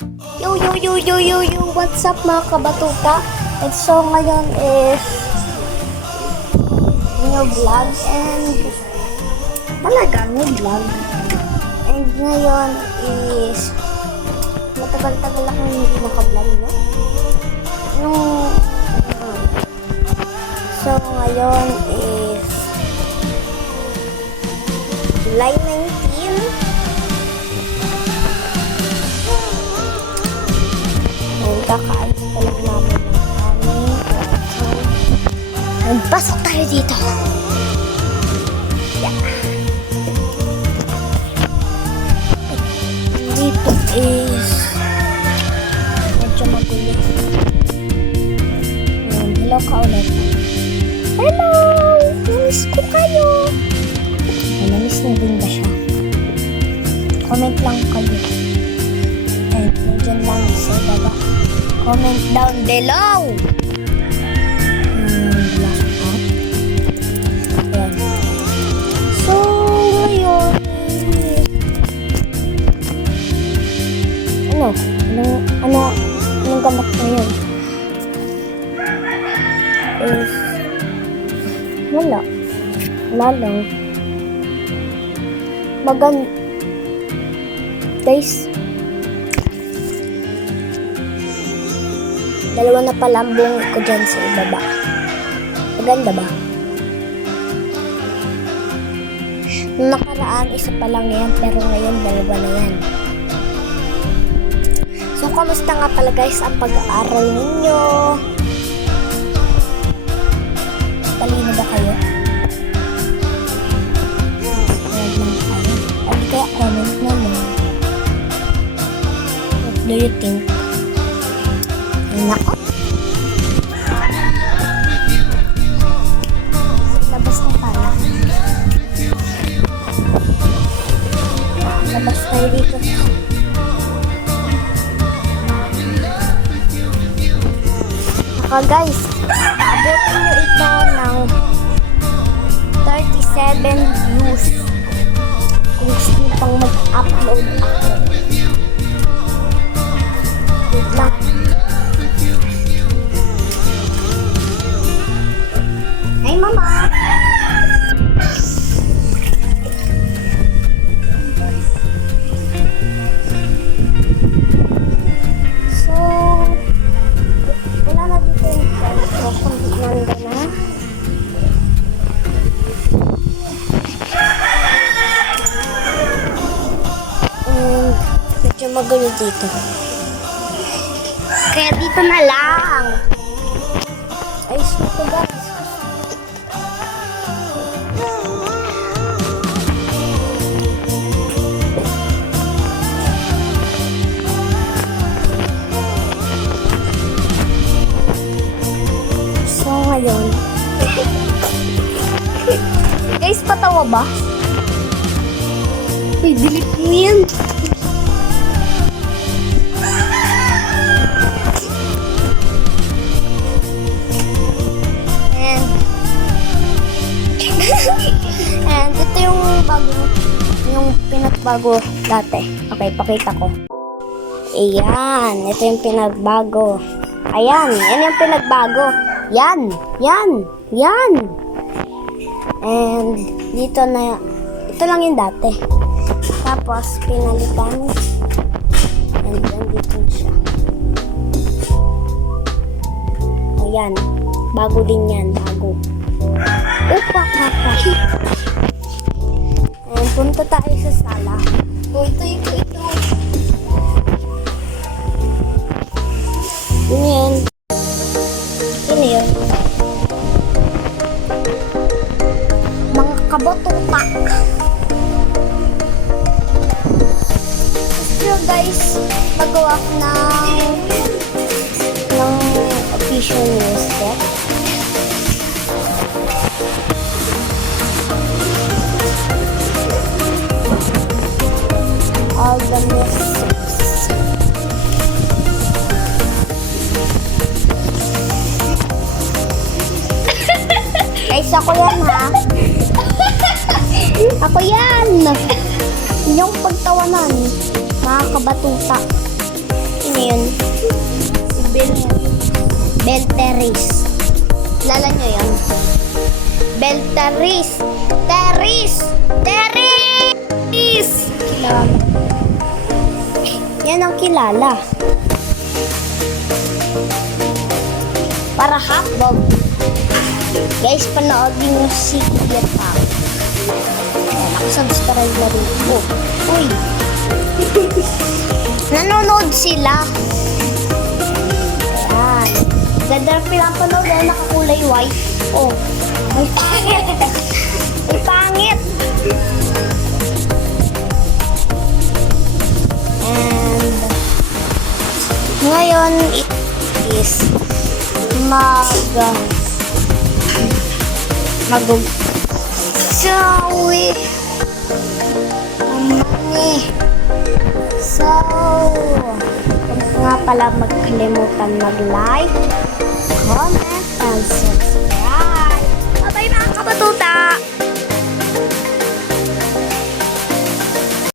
Yo, what's up mga kabatuta? And so ngayon is new vlog and new vlog. And ngayon is matagal-tagal akong hindi naka-vlog, no? So ngayon is July 19. Kakaalis pa lang namin ng aming kwarto. And pasok tayo dito. Yeah. Dito is medyo magulo. Hello ka ulit. Hello! Namiss ko kayo. Namiss niyo din ba siya? Comment lang kayo. And nandiyan lang sa baba. Comment down below. Yan. So, ngayon anong gamot ngayon? Is wala lang guys, dalawa na pala ang buhok ko dyan sa ibaba. Maganda ba? Nung nakaraan, isa pa lang yan, pero ngayon, dalawa na yan. So, kamusta nga pala guys ang pag-aaral ninyo? Talino ba kayo? Ayan lang kayo. At kaya comment na mo. What do you think? Nako. Labas na pala. Labas tayo dito. Naka guys, abutin nyo ito ng 37 views. Kung gusto nyo pang mag-upload ako. Wait lang. Hey, Mama! So, wala na dito yung telephone. Nanda na. And, medyo magulo dito. Kaya dito na lang. Ay, ito guys. Ngayon. Guys, patawa ba? Uy, delete mo yan. And ito yung pinagbago dati. Okay, pakita ko. Ayan, ito yung pinagbago. Ayan, yan yung pinagbago. Yan. And dito na, ito lang yung dati. Tapos, pinalitan. And then, dito siya. Ayan. Bago din yan. Bago. Upa, kaka. And punta tayo sa sala. Ito. Yun. Ano yun? Mga kabatutak. So guys, magawa ko ng official news set. All the news. Guys, ako yan ha. Ako yan. Yung pagtawanan. Mga kabatuta. niyo yun? Si Belteris. Kilala niyo yun? Belteris! Teris! Teris! Kilala. Yan ang kilala. Para hotdog. Guys, panoodin nyo si Kuya Pao. Nakasubscribe na rin po. Uy! Nanonood sila. Ayan. Ganda na pinapanood na nakakulay white. Oh. May pangit. May pangit. And ngayon it is sawi money. So, huwag nga pala magkalimutan mag-like, comment, and subscribe.